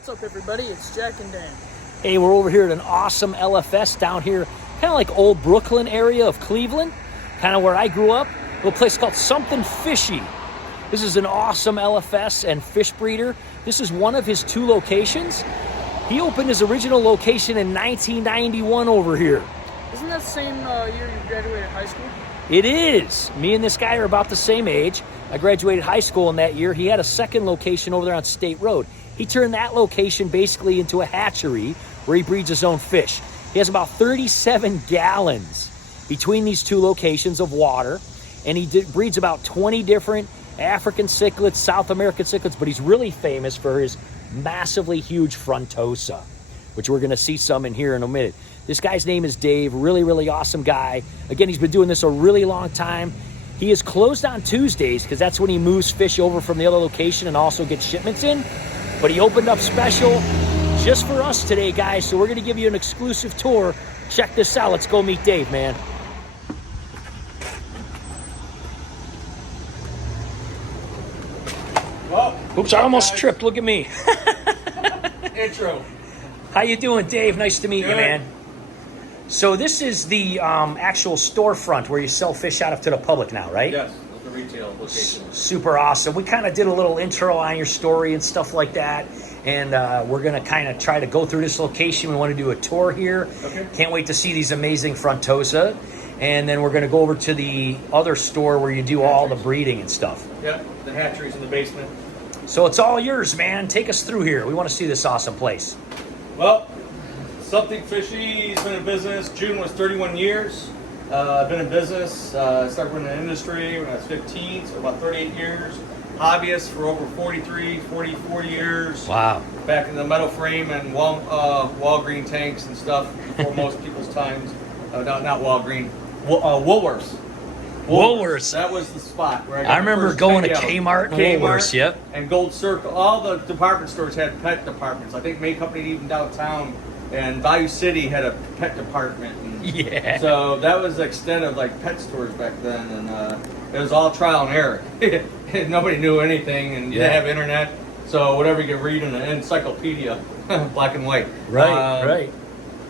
What's up, everybody? It's Jack and Dan. Hey, we're over here at an awesome LFS down here, kind of like old Brooklyn area of Cleveland, kind of where I grew up. A little place called something Fishy. This is an awesome LFS and fish breeder. This is one of his two locations. He opened his original location in 1991 over here. Isn't that the same year you graduated high school? It is. Me and this guy are about the same age. I graduated high school in that year. He had a second location over there on State Road. He turned that location basically into a hatchery where he breeds his own fish. He has about 37 gallons between these two locations of water, and he breeds about 20 different African cichlids, South American cichlids, but he's really famous for his massively huge frontosa, which we're going to see some in here in a minute. This guy's name is Dave, really awesome guy. Again, he's been doing this a really long time. He is closed on Tuesdays because that's when he moves fish over from the other location and also gets shipments in. But he opened up special just for us today, guys. So we're going to give you an exclusive tour. Check this out. Let's go meet Dave, man. Well, oops, I almost tripped. Look at me. Intro. How you doing, Dave? Nice to meet Good. you, man. So this is the actual storefront where you sell fish out to the public now, right? Yes, the retail location. Super awesome. We kind of did a little intro on your story and stuff like that. And we're going to kind of try to go through this location. We want to do a tour here. Okay. Can't wait to see these amazing frontosa. And then we're going to go over to the other store where you do all the breeding and stuff. Yep, the hatchery's in the basement. So it's all yours, man. Take us through here. We want to see this awesome place. Well, Something Fishy has been in business. June was 31 years. I've been in business. Started in the industry when I was 15, so about 38 years. Hobbyist for over 40 years. Wow. Back in the metal frame and Walgreen tanks and stuff before most people's times. Not Walgreen. Woolworths. Woolworths. That was the spot where I remember going to out. Kmart and Woolworths, yep. And Gold Circle. All the department stores had pet departments. I think May Company even downtown and Value City had a pet department. And yeah. so that was the extent of like pet stores back then, and it was all trial and error. Nobody knew anything, and you didn't have internet. So whatever you could read in an encyclopedia, black and white. Right.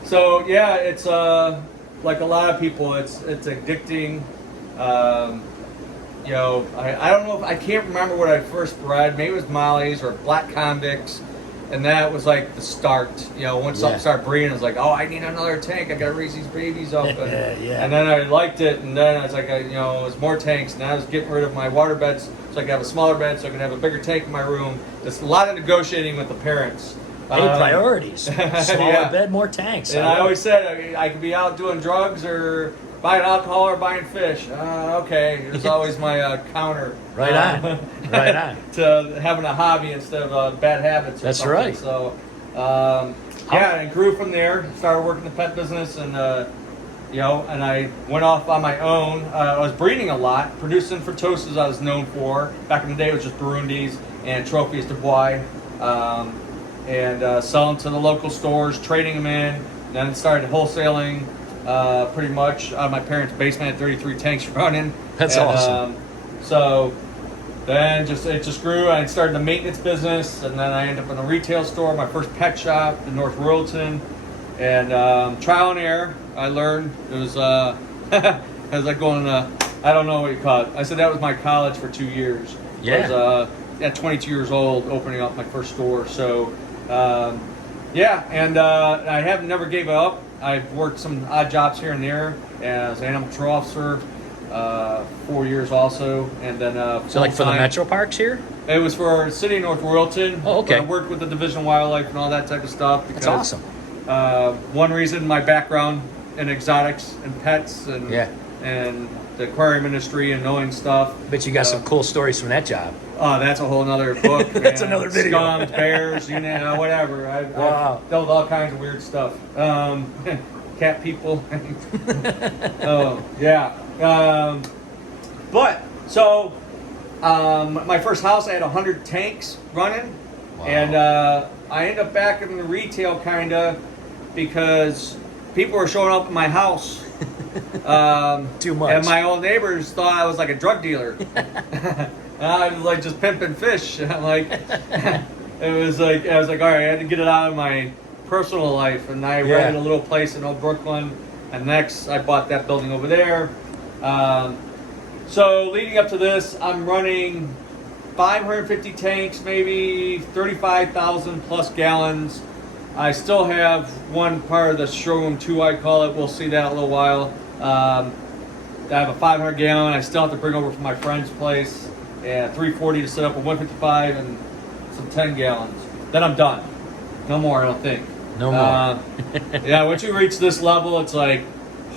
So yeah, it's like a lot of people, it's addicting. You know, I don't know if I can't remember what I first bred. Maybe it was Mollies or Black Convicts, and that was like the start. You know, once something started breeding, I was like, oh, I need another tank. I got to raise these babies up. And then I liked it, and then I was like, you know, it was more tanks. And I was getting rid of my water beds so I could have a smaller bed, so I could have a bigger tank in my room. There's a lot of negotiating with the parents. Hey, priorities. Smaller bed, more tanks. And I always said I could be out doing drugs or buying alcohol or buying fish. Okay, there's always my counter. Right on. To having a hobby instead of bad habits. That's right. So, yeah, and grew from there. Started working the pet business, and you know, and I went off on my own. I was breeding a lot, producing frotosas. I was known for back in the day. It was just Burundis and trophies de bois. And selling to the local stores, trading them in. Then started wholesaling pretty much out of my parents' basement. Had 33 tanks running. That's awesome. So then it just grew. I started the maintenance business, and then I ended up in a retail store, my first pet shop in North Royalton. And trial and error, I learned. It was, I was like going, I don't know what you call it. I said that was my college for 2 years. Yeah. I was, at 22 years old, opening up my first store. So, yeah, and I have never gave up. I've worked some odd jobs here and there as an animal control officer, 4 years also, and then so like for the metro parks here? It was for the city of North Royalton. Oh, okay. I worked with the Division of Wildlife and all that type of stuff. Because, that's awesome. One reason, my background in exotics and pets and the aquarium industry and knowing stuff. Bet you got some cool stories from that job. Oh, that's a whole nother book. That's another video. Scums, bears, you know, whatever. I've dealt with all kinds of weird stuff. Cat people. Oh, yeah. But, so, my first house, I had 100 tanks running. Wow. And I ended up back in the retail, kind of, because people were showing up at my house. Too much. And my old neighbors thought I was like a drug dealer. I was like just pimping fish. I'm like, It was like, I was like, all right, I had to get it out of my personal life. And I rented a little place in Old Brooklyn. And next, I bought that building over there. So leading up to this, I'm running 550 tanks, maybe 35,000 plus gallons. I still have one part of the showroom 2, I call it. We'll see that in a little while. I have a 500 gallon. I still have to bring over from my friend's place. And 340 to set up a 155 and some 10 gallons. Then I'm done. No more, I don't think. No more. Yeah, once you reach this level, it's like,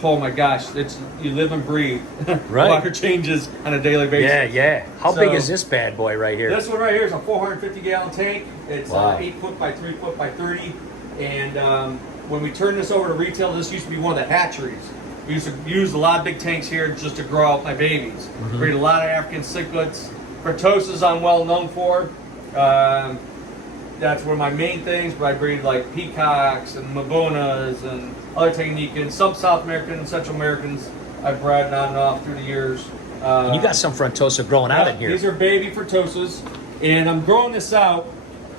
oh my gosh, it's you live and breathe. Right. Water changes on a daily basis. Yeah, yeah. How So, big is this bad boy right here? This one right here is a 450 gallon tank. It's Wow. 8 foot by 3 foot by 30. And when we turned this over to retail, this used to be one of the hatcheries. We used to use a lot of big tanks here just to grow out my babies. Breed a lot of African cichlids. Frontosas I'm well known for. That's one of my main things, but I breed like peacocks and mabonas and other Tanganicans, some South American and Central Americans I've bred on and off through the years. And you got some frontosa growing out in here. These are baby frontosas, and I'm growing this out.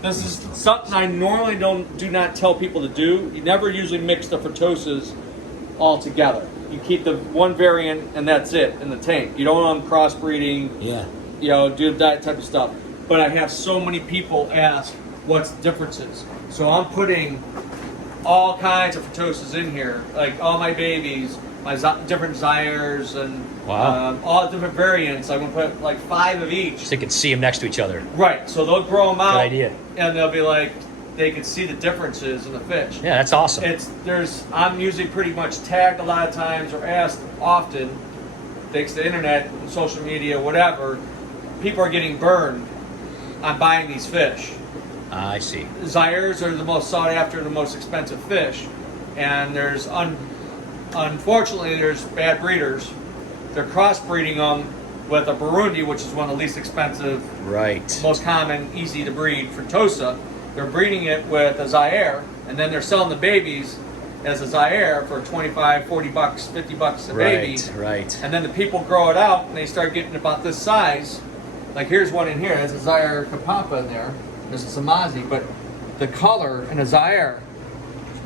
This is something I normally do not tell people to do. You never usually mix the frontosas all together. You keep the one variant and that's it in the tank. You don't want them crossbreeding. Yeah. You know, do that type of stuff. But I have so many people ask what's the differences. So I'm putting all kinds of frontosas in here, like all my babies, my different Zaires, and Wow. all different variants. I'm gonna put like 5 of each. So you can see them next to each other. Right. So they'll grow them out. Good idea. And they'll be like, they can see the differences in the fish. Yeah, that's awesome. I'm usually pretty much tagged a lot of times or asked often, thanks to the internet, social media, whatever. People are getting burned on buying these fish. I see. Zaires are the most sought after, the most expensive fish, and unfortunately there's bad breeders. They're crossbreeding them with a Burundi, which is one of the least expensive, Right. most common, easy to breed frontosa. They're breeding it with a Zaire, and then they're selling the babies as a Zaire for 25, 40 bucks, 50 bucks a baby. Right. And then the people grow it out, and they start getting about this size. Like here's one in here. There's a Zaire Kapapa in there. There's a Samazi, but the color in a Zaire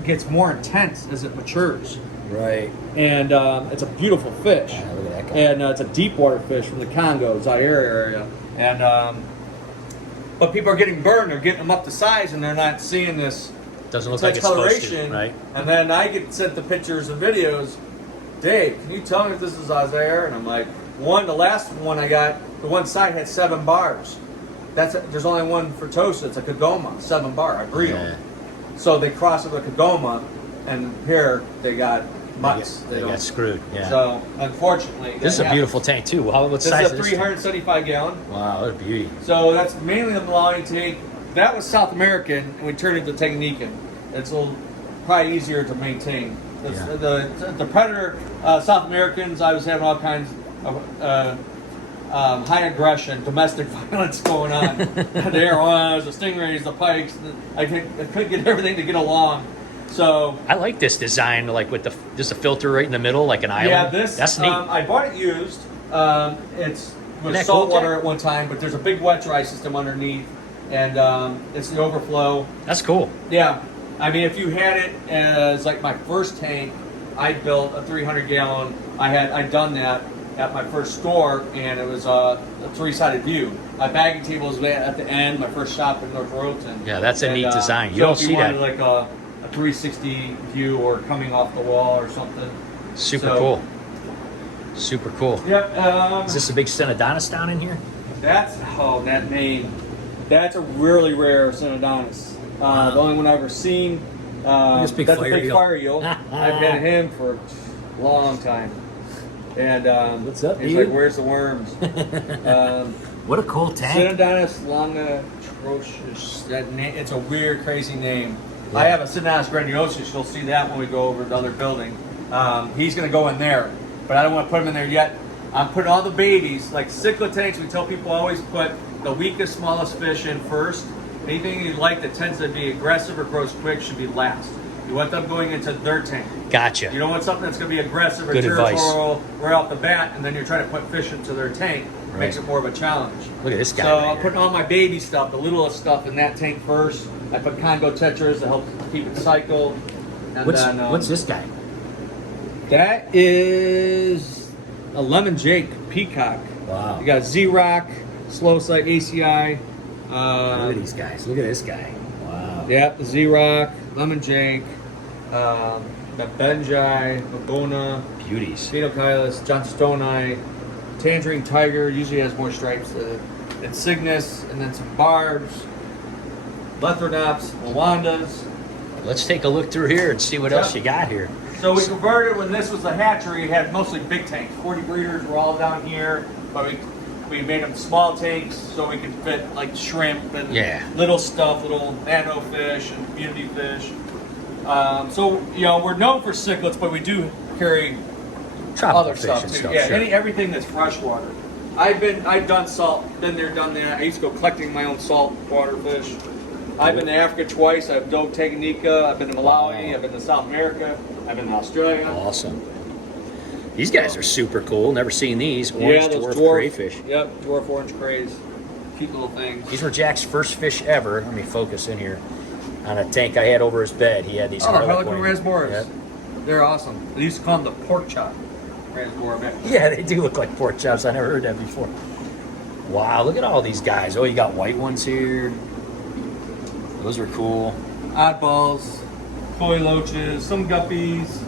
gets more intense as it matures. Right. And it's a beautiful fish. Yeah, look at that guy. And it's a deep water fish from the Congo, Zaire area. And but people are getting burned. They're getting them up to size, and they're not seeing this Doesn't look like it's supposed to, coloration. right? And then I get sent the pictures and videos. Dave, can you tell me if this is Zaire? And I'm like, the last one I got, the one side had 7 bars. There's only one Frontosa. It's a Kagoma, 7 bar. I breed them. So they cross it with Kagoma, and here they got mutts. They got screwed. Yeah. So unfortunately, This is a beautiful tank too. What This size is a 375 gallon. Wow, what a beauty. So that's mainly the Malawi tank. That was South American, and we turned it to Tanganyikan. It's probably easier to maintain. The predator South Americans, I was having all kinds of high aggression, domestic violence going on. The arowanas, the stingrays, the pikes. I couldn't get everything to get along. So I like this design, like with just a filter right in the middle, like an island. yeah, That's neat. I bought it used. It's was that salt cool, water Jack? at one time, but there's a big wet dry system underneath, and it's the overflow. That's cool. Yeah, I mean, if you had it as like my first tank, I built a 300 gallon. I'd done that at my first store, and it was a 3-sided view. My bagging table was at the end. My first shop in North Royalton. Yeah, that's a neat design. You so don't if you see that. wanted like a 360 view or coming off the wall or something. Super cool. Super cool. Yep. Is this a big Synodontis down in here? That name. That's a really rare Synodontis. The only one I've ever seen. This big that's fire a big eel. fire eel. I've had him for a long time. And What's up, he's dude? like, where's the worms? What a cool tank. Synodontis longatrocious. It's a weird, crazy name. I have a Synodontis grandiosus. You'll see that when we go over to the other building. He's going to go in there, but I don't want to put him in there yet. I'm putting all the babies, like cichlid tanks. We tell people always put the weakest, smallest fish in first. Anything you like that tends to be aggressive or grows quick should be last. You want them going into their tank. Gotcha. You don't want something that's going to be aggressive or Good advice. territorial right off the bat, and then you're trying to put fish into their tank. makes it more of a challenge. Look at this guy. So right I'm here. putting all my baby stuff, the littlest stuff, in that tank first. I put Congo tetras to help keep it cycle. And What's this guy? That is a lemon Jake peacock. Wow. You got Z-Rock, slow side ACI. Look at these guys. Look at this guy. Wow. Yep, the Z-Rock, lemon Jake, the Benjai, Babona, Beauties. Phenocylus, Johnstonii, Tangerine Tiger, usually has more stripes than Cygnus, and then some Barbs, Leathernapps, Lawandas. Let's take a look through here and see what else you got here. So we converted when this was a hatchery, it had mostly big tanks. 40 breeders were all down here, but we made them small tanks so we could fit like shrimp and little stuff, little nano fish and community fish. So, you know, we're known for cichlids, but we do carry Tropical other fish stuff and too. stuff, Yeah, sure. everything that's freshwater. I've done salt, been there, done that. I used to go collecting my own salt water fish. I've been to Africa twice. I've dove Tanganyika. I've been to Malawi. I've been to South America. I've been to Australia. Awesome. These guys are super cool. Never seen these. Orange those dwarf crayfish. Yep, dwarf orange crays. Cute little things. These were Jack's first fish ever. Let me focus in here. On a tank I had over his bed, he had these Harlequin raspberries. Yep. They're awesome. They used to call them the pork chop raspberry. Yeah, they do look like pork chops. I never heard that before. Wow, look at all these guys. Oh, you got white ones here. Those are cool. Oddballs, koi loaches, some guppies.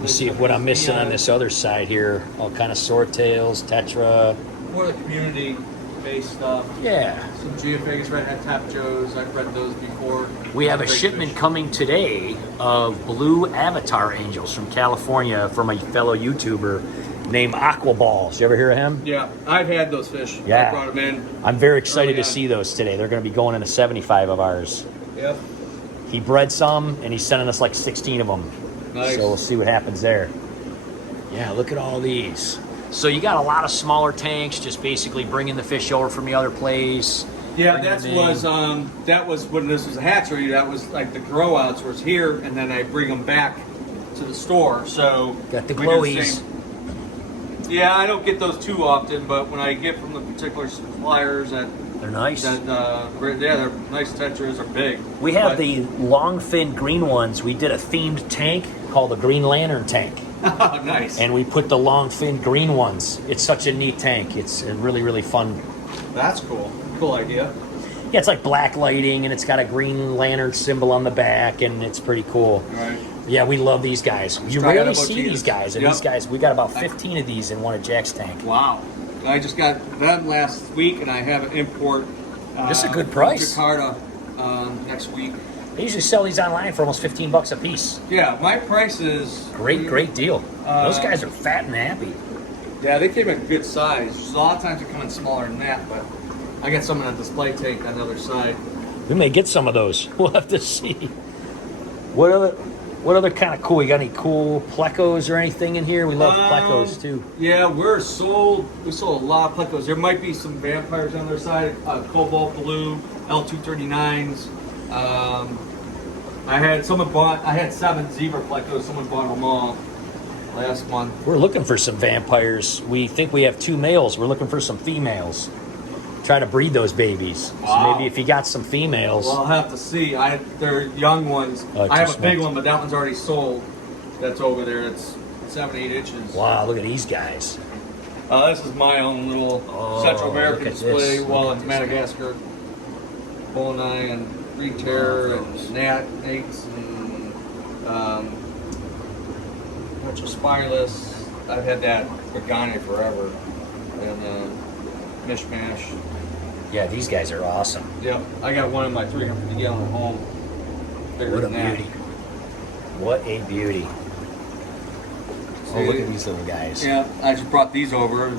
Let's see what I'm missing on this other side here. All kind of swordtails, tetra. More the community-based stuff. Yeah. Some geophagus redhead tapjos. I've read those before. We have a Big shipment fish. coming today of blue avatar angels from California from a fellow YouTuber named Aquaballs. You ever hear of him? Yeah, I've had those fish. Yeah. I brought them in. I'm very excited Early to on. see those today. They're going to be going into 75 of ours. Yep. He bred some, and he's sending us like 16 of them. Nice. So we'll see what happens there. Yeah, look at all these. So you got a lot of smaller tanks, just basically bringing the fish over from the other place. Yeah, bringing them in. that was when this was a hatchery. That was like the grow outs was here, and then I bring them back to the store. So Got the we do glowies. same- Yeah, I don't get those too often, but when I get from the particular suppliers They're nice. they're nice tetras, are big. We have But- the long fin green ones. We did a themed tank called the Green Lantern tank. Nice. And we put the long fin green ones. It's such a neat tank. It's a really, really fun. That's cool. Cool idea. Yeah, it's like black lighting and it's got a Green Lantern symbol on the back and it's pretty cool. Right. Yeah, we love these guys. You Try rarely out see Botinas. these guys. And Yep. these guys, we got about 15 of these in one of Jack's tank. Wow. I just got them last week, and I have an import. This is a good from price. Jakarta next week. They usually sell these online for almost 15 bucks a piece. Yeah, my price is Great deal. Those guys are fat and happy. Yeah, they came in good size. So a lot of times they come in smaller than that, but I got some in a display tank on the other side. We may get some of those. We'll have to see. What other kind of cool? You got any cool Plecos or anything in here? We love Plecos too. Yeah, we sold a lot of Plecos. There might be some vampires on their side. Cobalt Blue, L239s. I had 7 zebra Plecos. Someone bought them all last month. We're looking for some vampires. We think we have 2 males. We're looking for some females. Try to breed those babies. Wow. So maybe if you got some females. Well, I'll have to see. They're young ones. Oh, I have too a big small. one, but that one's already sold. That's over there. It's 7-8 inches. Wow, look at these guys. This is my own little Central American look at display. this. Well, Look in at this Madagascar, Bolani and Green Terror and Nates and bunch of Spireless. I've had that Pagani forever. And Mishmash. Yeah, these guys are awesome. Yep, I got one in my 350 gallon home. Bigger What a than that. beauty. What a beauty. Oh, look at these little guys. Yeah, I just brought these over.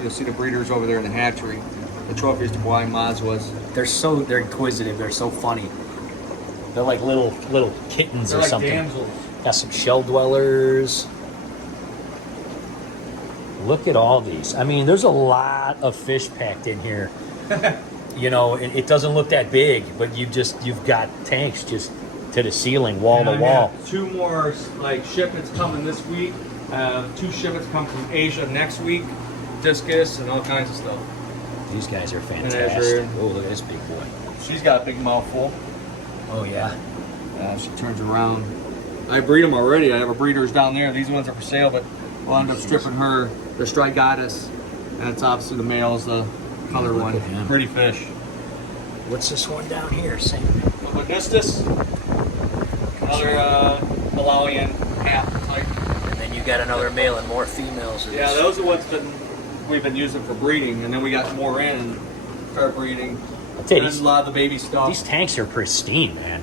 You'll see the breeders over there in the hatchery. The trophies to Hawaii Mazwas. They're inquisitive. They're so funny. They're like little kittens They're or like something. damsels. Got some shell dwellers. Look at all these. I mean, there's a lot of fish packed in here. You know, it doesn't look that big, but you've got tanks just to the ceiling, wall And to I wall. have 2 more shipments coming this week. 2 shipments come from Asia next week. discus and all kinds of stuff. These guys are Menagerie. fantastic. Oh, look at this big boy. She's got a big mouthful. Oh, yeah. She turns around. I breed them already. I have a breeders down there. These ones are for sale, but we'll end up stripping her. The strigatus. And it's obviously the male's the colored one. Pretty fish. What's this one down here? Same. Discus. Another Malawian half type. And then you got another male and more females. Yeah, those are what's been we've been using for breeding, and then we got more in and started breeding. I'll tell you, There's a lot of the baby stuff. These tanks are pristine, man.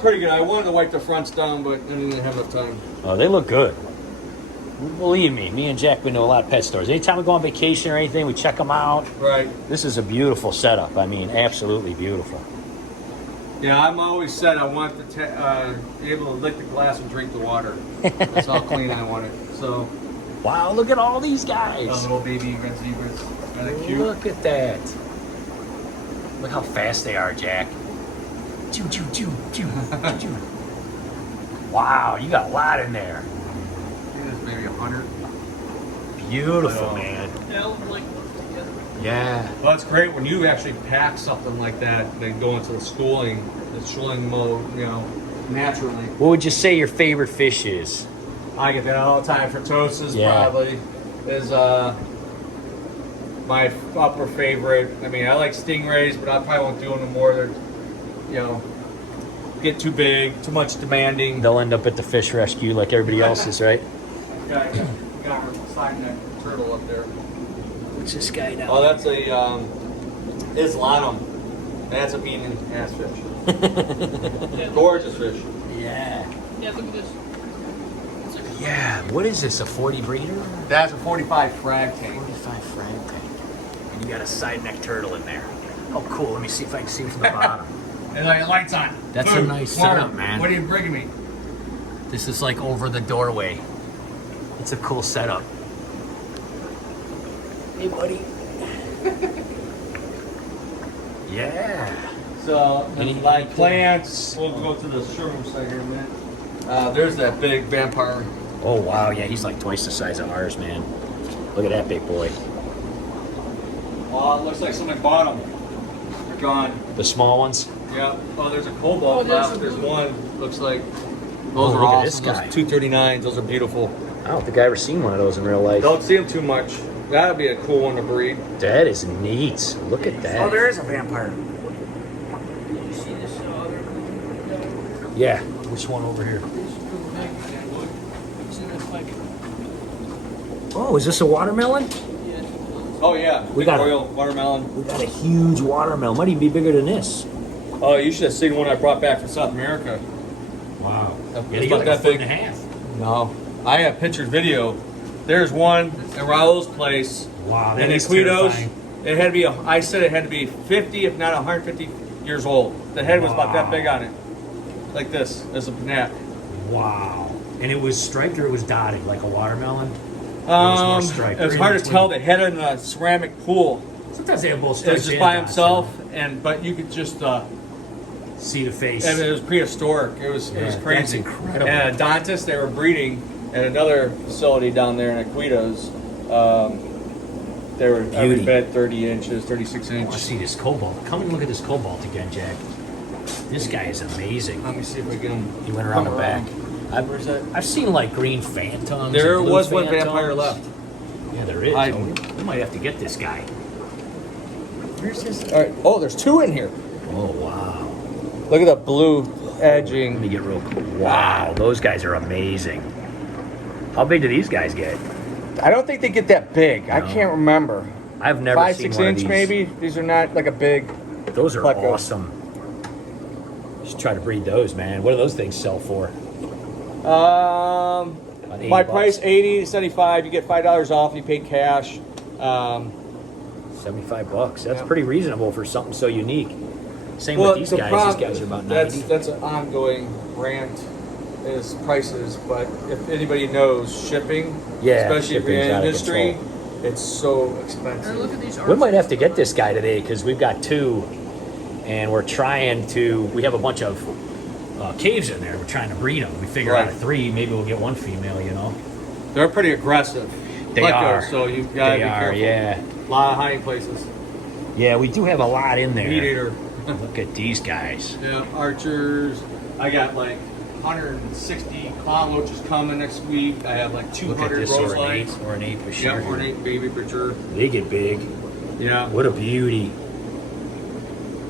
Pretty good. I wanted to wipe the fronts down, but I didn't have enough time. Oh, they look good. Believe me and Jack been to a lot of pet stores. Anytime we go on vacation or anything, we check them out. Right. This is a beautiful setup. I mean, absolutely beautiful. Yeah, I'm always said I want to be able to lick the glass and drink the water. That's how clean I want it. So. Wow, look at all these guys. Little baby red zebras. Kind of cute. Look at that. Look how fast they are, Jack. Choo, choo, choo, choo, choo. Wow, you got a lot in there. I think there's maybe 100. Beautiful, man. Yeah, I'll like work together. Yeah. Well, it's great when you actually pack something like that. They go into the schooling mode, you know, naturally. What would you say your favorite fish is? I get that all the time. Frontosas probably is my upper favorite. I mean, I like stingrays, but I probably won't do them no more. They're, you know, get too big, too much demanding. They'll end up at the fish rescue like everybody else's, right? Got her sliding that turtle up there. What's this guy down? Oh, that's a Islanum. That's a mean ass fish. Gorgeous fish. Yeah. Yeah, look at this. Yeah. What is this? A 40 breeder? That's a 45 frag tank. 45 frag tank. And you got a side neck turtle in there. Oh, cool. Let me see if I can see from the bottom. And the lights on. That's a nice setup, man. What are you bringing me? This is like over the doorway. It's a cool setup. Hey, buddy. Yeah. So, Any like plants, we'll go to the showroom site here in a minute. There's that big vampire. Oh, wow. Yeah, he's like twice the size of ours, man. Look at that big boy. Oh, it looks like somebody bought them. They're gone. The small ones? Yeah. Oh, there's a cobalt left. There's one. Looks like those are look awesome. at this guy. Those 239s. Those are beautiful. I don't think I ever seen one of those in real life. Don't see them too much. That'd be a cool one to breed. That is neat. Look at that. Oh, there is a vampire. Did you see this other? Yeah. Which one over here? It's in that pipe. Oh, is this a watermelon? Yeah. Oh yeah. We Big got oil watermelon. We got a huge watermelon. Might even be bigger than this. Oh, you should have seen one I brought back from South America. Wow. It's Yeah, they about got like that a big. foot and a half. No, I have pictures, video. There's one at Raul's place. Wow, that And is Quitos, terrifying. it had to be. I said it had to be 50, if not 150 years old. The head was about that big on it, like this. There's a nap. Wow. And it was striped or it was dotted like a watermelon? more striped. It was Or hard in to between. tell. The head in the ceramic pool. Sometimes they have both It stripes. was just and by dots, himself, you know? but you could just. See the face. I mean, it was prehistoric. It was Yeah, crazy. that's incredible. And Adontis, they were breeding at another facility down there in Aquitos. They were every Beauty. bed 30 inches, 36 I want to inches. see this cobalt. Come and look at this cobalt again, Jack. This guy is amazing. Let me see if we can. He went around the come back. Where's that? I've seen like green phantoms. There and blue was one phantoms. vampire left. Yeah, there is. Hiding. We might have to get this guy. Where's this? All right. Oh, there's two in here. Oh, wow. Look at the blue Let edging. me get real cool. Wow, those guys are amazing. How big do these guys get? I don't think they get that big. I No. can't remember. I've never 5, seen 6 one inch of these. maybe. These are not like a big. Those are Plecos. awesome. Should try to breed those, man. What do those things sell for? About 80 My bucks. price 80 to 75. You get $5 off. You pay cash. 75 bucks. That's Yeah. pretty reasonable for something so unique. Same Well, with these the guys. problem- These guys are about 90. That's an ongoing rant. Is prices, but if anybody knows shipping, Yeah, especially if you're shipping's in out of industry, control. it's so And look expensive. at these We arches. might have to get this guy today because we've got two, and we're trying to. We have a bunch of caves in there. We're trying to breed them. We figure out Right. of 3, maybe we'll get one female. You know. They're pretty aggressive. They Plecos, are. so you've got to They be are, careful. yeah. A lot of hiding places. Yeah, we do have a lot in there. Meat eater. Look at these guys. Yeah, archers. I got like 160 clown loaches coming next week. I have like Look at 200 this rose ornate, lights. ornate for sure. Yeah, ornate baby for sure. They get big. Yeah. What a beauty.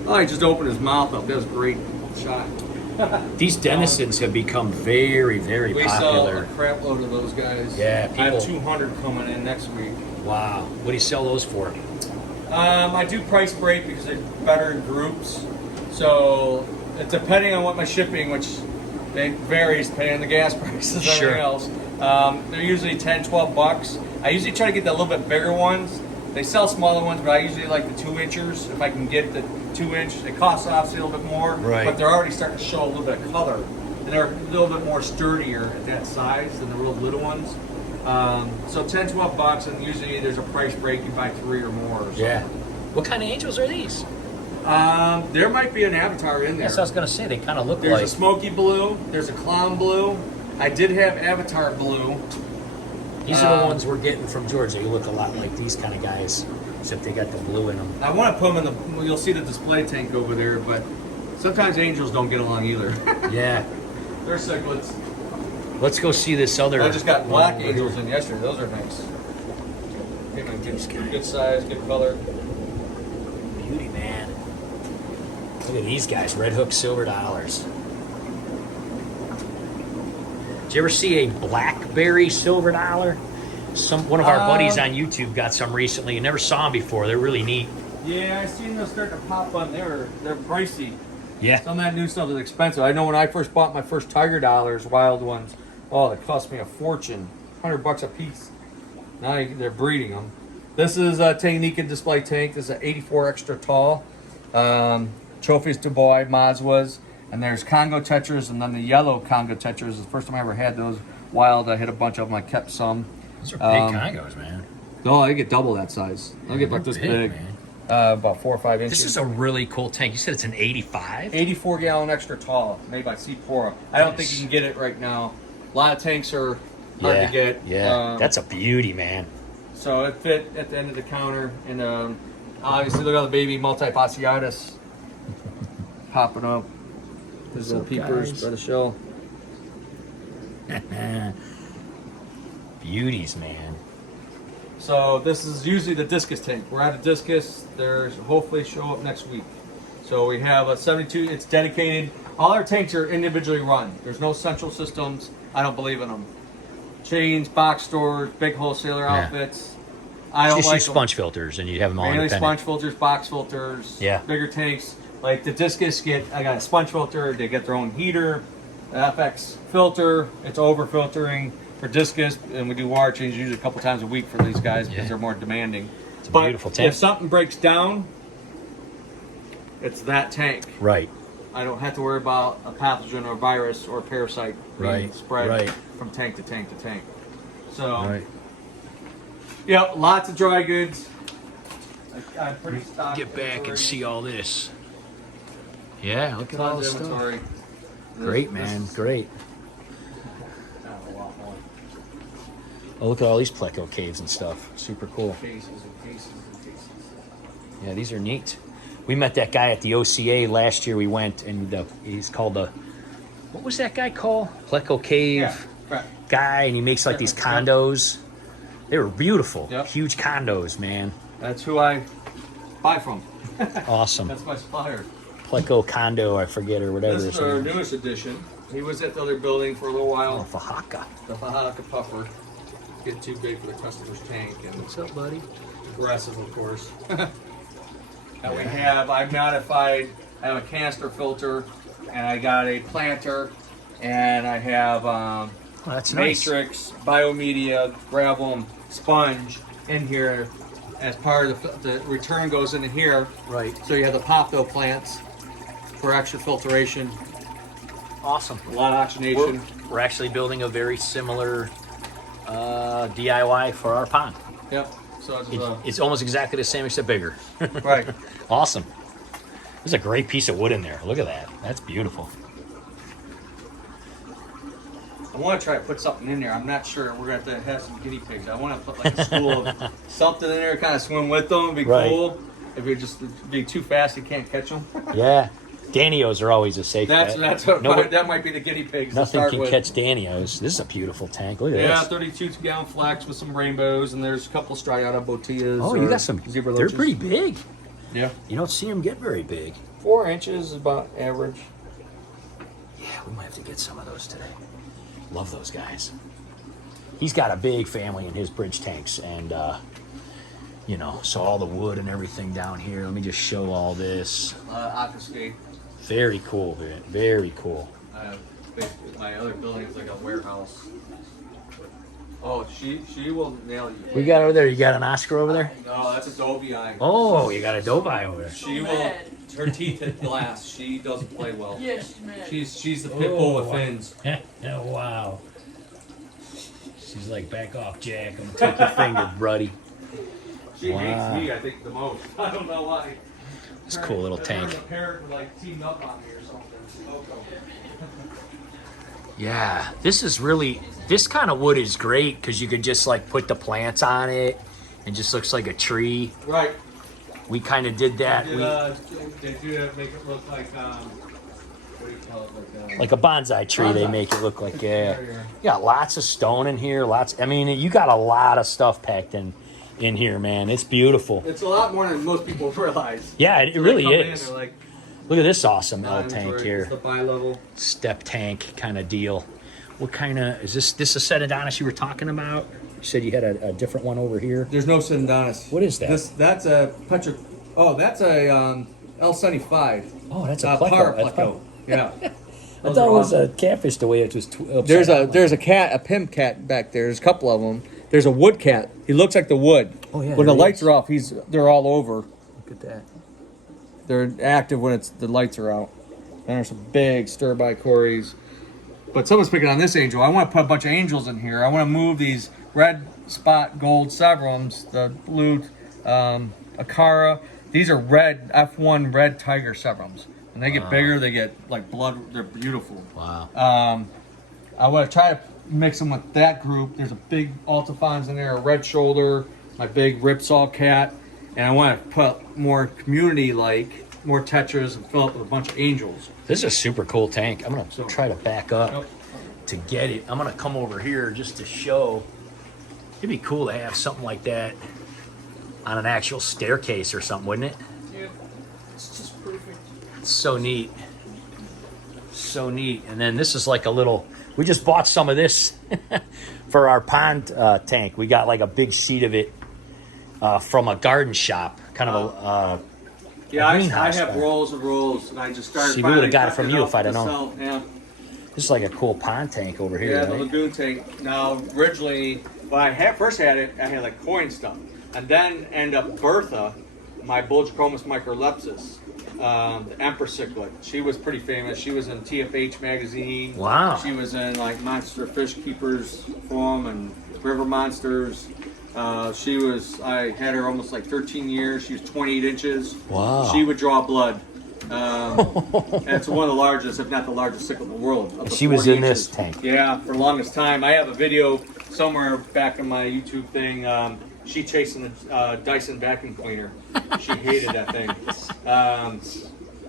Oh, he just opened his mouth up. That was a great shot. These denizens have become very, very We sell popular. a crap load of those guys. Yeah, I have people- 200 coming in next week. Wow. What do you sell those for? I do price break because they're better in groups. So it's depending on what my shipping, which they varies depending on the gas prices and Sure. everything else. They're usually 10, 12 bucks. I usually try to get the little bit bigger ones. They sell smaller ones, but I usually like the 2-inchers. If I can get the 2-inch, they cost obviously a little bit more, Right. but they're already starting to show a little bit of color. And they're a little bit more sturdier at that size than the real little ones. So 10, 12 bucks, and usually there's a price break. You buy 3 or more. Or something. Yeah. What kind of angels are these? There might be an avatar in there. That's what I was going to say. They kind of look There's like... a smoky blue. There's a clown blue. I did have avatar blue. These are the ones we're getting from Georgia. You look a lot like these kind of guys, except they got the blue in them. I want to put them in the. You'll see the display tank over there, but sometimes angels don't get along either. Yeah. They're cichlids. Let's go see this other... I just got black one over angels here. in yesterday. Those are nice. Came in These guys. good size, good color. Beauty, man. Look at these guys. Red hook, silver dollars. Did you ever see a blackberry silver dollar? One of our buddies on YouTube got some recently. You never saw them before. They're really neat. Yeah, I seen those start to pop up. They're pricey. Yeah. Some of that new stuff is expensive. I know when I first bought my first tiger dollars, wild ones, oh, they cost me a fortune, $100 a piece. Now they're breeding them. This is a Tanganyika display tank. This is an 84 extra tall. Trophies Du Bois, Mazwas, and there's Congo tetras, and then the yellow Congo tetras is the first time I ever had those wild. I hit a bunch of them. I kept some. Those are big Congos, man. Oh, they get double that size. They'll get like this big, man. about 4 or 5 inches. This is a really cool tank. You said it's an 85? 84 gallon extra tall, made by Sephora. I don't think you can get it right now. A lot of tanks are hard to get. Yeah, that's a beauty, man. So it fit at the end of the counter, and obviously look at the baby multifasciatus popping up. His little up, peepers guys? by the shell. Beauties, man. So this is usually the Discus Tank. We're out of Discus. There's hopefully show up next week. So we have a 72. It's dedicated. All our tanks are individually run. There's no central systems. I don't believe in them. Chains, box stores, big wholesaler outfits. I don't Just like use sponge filters, and you have them all mainly independent. sponge filters, box filters. Yeah. Bigger tanks. Like the Discus I got a sponge filter. They get their own heater. The FX filter. It's over filtering for Discus, and we do water changes usually a couple times a week for these guys because Yeah. they're more demanding. It's a But beautiful tank. if something breaks down, it's that tank. Right. I don't have to worry about a pathogen or a virus or a parasite being Right, spread right. from tank to tank to tank. So, Right. yeah, lots of dry goods. I'm pretty stocked. Get back inventory. and see all this. Yeah, look at all Tons this of stuff. inventory. Great, This- man. this- Great. a lot more Oh, look at all these Pleco Caves and stuff. Super cool. cases and cases and cases. Yeah, these are neat. We met that guy at the OCA last year. We went, and he's called the... What was that guy called? Pleco Cave Yeah, right. guy, and he makes like these Yep. condos. They were beautiful. Yep. Huge condos, man. That's who I buy from. Awesome. That's my supplier. Pleco Condo, I forget, or whatever. This is our newest edition. He was at the other building for a little Oh, while. Fahaka. The Fahaka puffer. Get too big for the customer's tank, and What's up, buddy? aggressive, of course. And we have, I've modified, I have a canister filter, and I got a planter, and I have Oh, that's nice. matrix, biomedia, gravel, and sponge in here. As part of the return goes into here. Right. So you have the pop-though plants for extra filtration, Awesome. a lot of oxygenation. We're actually building a very similar DIY for our pond. Yep. So it's, It's almost exactly the same except bigger. right. Awesome. There's a great piece of wood in there. Look at that. That's beautiful. I want to try to put something in there. I'm not sure. We're going to have some guinea pigs. I want to put like a school of something in there, kind of swim with them. It'd be cool. If you're just be too fast, you can't catch them. Yeah. Danios are always a safe bet. That's what that might be the guinea pigs. Nothing can catch Danios. This is a beautiful tank. Look at this. Yeah, 32-gallon flax with some rainbows, and there's a couple striata botillas. Oh, you got some zebra they're loaches. pretty big. Yeah. You don't see them get very big. 4 inches is about average. Yeah, we might have to get some of those today. Love those guys. He's got a big family in his bridge tanks, and you know, so all the wood and everything down here. Let me just show all this. Aquascape. Very cool, man. Very cool. Basically, my other building is like a warehouse. Oh, she will nail you. We got over there. You got an Oscar over there? No, that's a Dobie eye. Oh, you got a Dobai over there. She will. Her teeth hit glass. She doesn't play well. Yeah, she's mad. She's the pit bull with fins. Oh, wow. She's like, back off, Jack. I'm gonna take your finger, buddy. She hates me, I think, the most. I don't know why. It's a cool little tank. The parrot would like team up on me or something. Yeah, this is really, this kind of wood is great because you could just like put the plants on it and just looks like a tree. Right. We kind of did that. They do make it look like, what do you call it? Like a bonsai tree, they Bonsai. make it look like, yeah. Yeah. You got lots of stone in here, I mean, you got a lot of stuff packed in here, man. It's beautiful. It's a lot more than most people realize. Yeah, it So really they come in, is. they're like, Look at this awesome L inventory, tank it's here. the bi-level. Step tank kind of deal. What kind of, is this a Sedadonis you were talking about? You said you had a different one over here. There's no Syndonis. What is that? That's a Petra. Oh, that's a L75. Oh, that's a Pleco. Par That's Pleco. Yeah. I thought it was a catfish the way it was. There's a cat, a pimp cat back there. There's a couple of them. There's a wood cat. He looks like the wood. Oh yeah. When the there lights is. are off, they're all over. Look at that. They're active when the lights are out. And there's some big stir-by cories. But someone's picking on this angel. I want to put a bunch of angels in here. I want to move these red spot gold severums, the blue Akara. These are red F1 red tiger severums. When they get bigger, they get like blood. They're beautiful. Wow. I want to try to mix them with that group. There's a big Altifons in there, a red shoulder, my big Ripsaw cat. And I want to put more community-like, more tetras and fill up with a bunch of angels. This is a super cool tank. I'm gonna try to back up Yep. to get it. I'm gonna come over here just to show. It'd be cool to have something like that on an actual staircase or something, wouldn't it? Yeah. It's just perfect. It's so neat. So neat. And then this is like a little, we just bought some of this for our pond tank. We got like a big sheet of it from a garden shop, kind of a Yeah, I greenhouse have thing. rolls and rolls, and I just started. See, we would've finally got it cutting from you up if I'd have to known. sell. Yeah, This is like a cool pond tank over here, yeah, the right? lagoon tank. Now, originally, when I first had it, I had like coin stuff, and then end up Bertha, my Bulgicromus microlepsis, the Emperor Cichlid. She was pretty famous. She was in TFH magazine. Wow. She was in like Monster Fish Keepers Forum and River Monsters. I had her almost like 13 years. She was 28 inches. Wow. She would draw blood. And it's one of the largest, if not the largest cichlid in the world. Up to She was 40 in this inches. tank. Yeah, for the longest time. I have a video somewhere back in my YouTube thing. She chasing the Dyson vacuum cleaner. She hated that thing.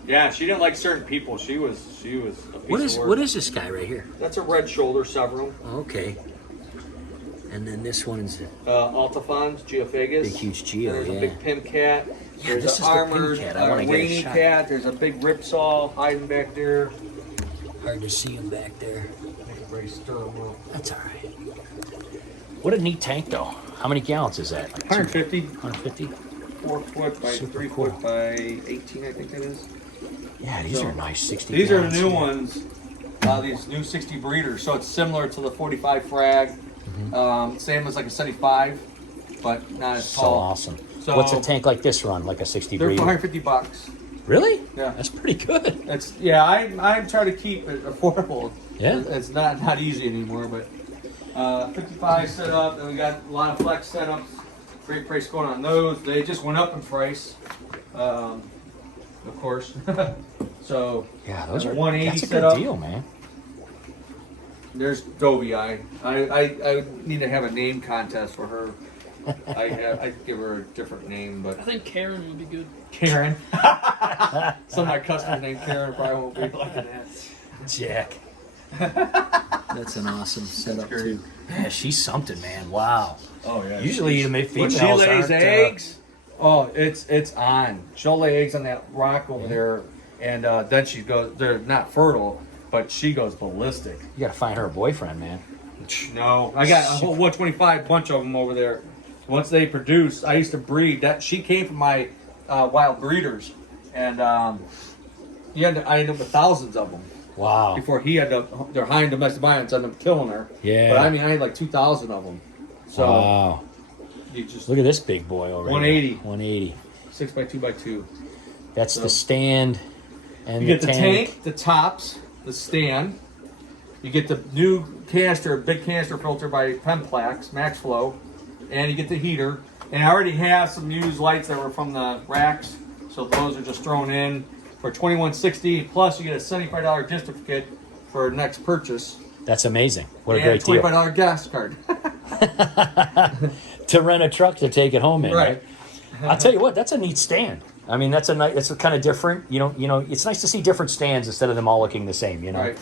Yeah, she didn't like certain people. She was a piece of work. What is this guy right here? That's a red shoulder severum. Okay. And then this one's Altifons, Geophagus. big, huge Geo. There's Yeah. a big pimp cat. Yeah, There's this an is the pimp armored, cat. I wanna get a weenie shot. cat. There's a big ripsaw hiding back there. Hard to see him back there. Everybody stir them up. That's all right. What a neat tank, though. How many gallons is that? Like 150. 150? 4 foot by Super 3 cool. foot by 18, I think that is. Yeah, these So, are nice. 60. These are the gallons. new ones. These new 60 breeders. So it's similar to the 45 frag. Same as like a 75, but not as So tall. awesome. So What's a tank like this run? Like a 60 they're breeder? 450 bucks. Really? Yeah. That's pretty good. I try to keep it affordable. Yeah. It's not easy anymore, but 55 set up, and we got a lot of flex setups. Great price going on those. They just went up in price, of course. So Yeah, those are 180 that's a set good up. deal, man. There's Dobie. I need to have a name contest for her. I'd give her a different name, but I think Karen would be good. Karen. Some of my customers named Karen probably won't be liking that. Jack. That's an awesome setup too. Yeah, she's something, man. Wow. Oh yeah. Usually the When females she lays aren't, eggs, it's on. She'll lay eggs on that rock over there, and then she goes. They're not fertile, but she goes ballistic. You gotta find her a boyfriend, man. No, I got a whole 125 bunch of them over there. Once they produce, I used to breed that. She came from my wild breeders, and I ended up with thousands of them. Wow. Before he had their high in domestic violence, ended up killing her. Yeah. But I mean, I had like 2,000 of them. So wow. you just Look at this big boy over 180. here. 180. 6x2x2. That's the stand and You get the tank, the tops, the stand. You get the new canister, big canister filter by Plex, Max Flow, and you get the heater. And I already have some used lights that were from the racks, so those are just thrown in for $21.60. Plus, you get a $75 gift certificate for next purchase. That's amazing. What a And great deal. $25 gas card. To rent a truck to take it home in, Right. right? I'll tell you what, that's a neat stand. I mean, that's kind of different. You know, it's nice to see different stands instead of them all looking the same. You know, Right.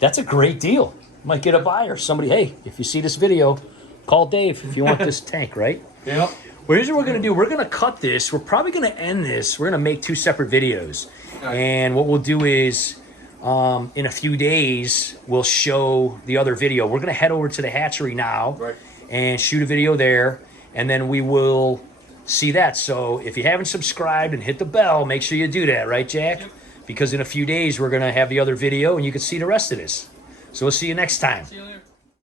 That's a great deal. Might get a buyer. Somebody, hey, if you see this video, call Dave if you want this tank, right? Yep. Well, here's what we're going to do. We're going to cut this. We're probably going to end this. We're going to make 2 separate videos. Right. And what we'll do is, in a few days, we'll show the other video. We're going to head over to the hatchery now Right. and shoot a video there. And then we will see that. So if you haven't subscribed and hit the bell, make sure you do that, right, Jack? Yep. Because in a few days, we're going to have the other video and you can see the rest of this. So we'll see you next time. See you later.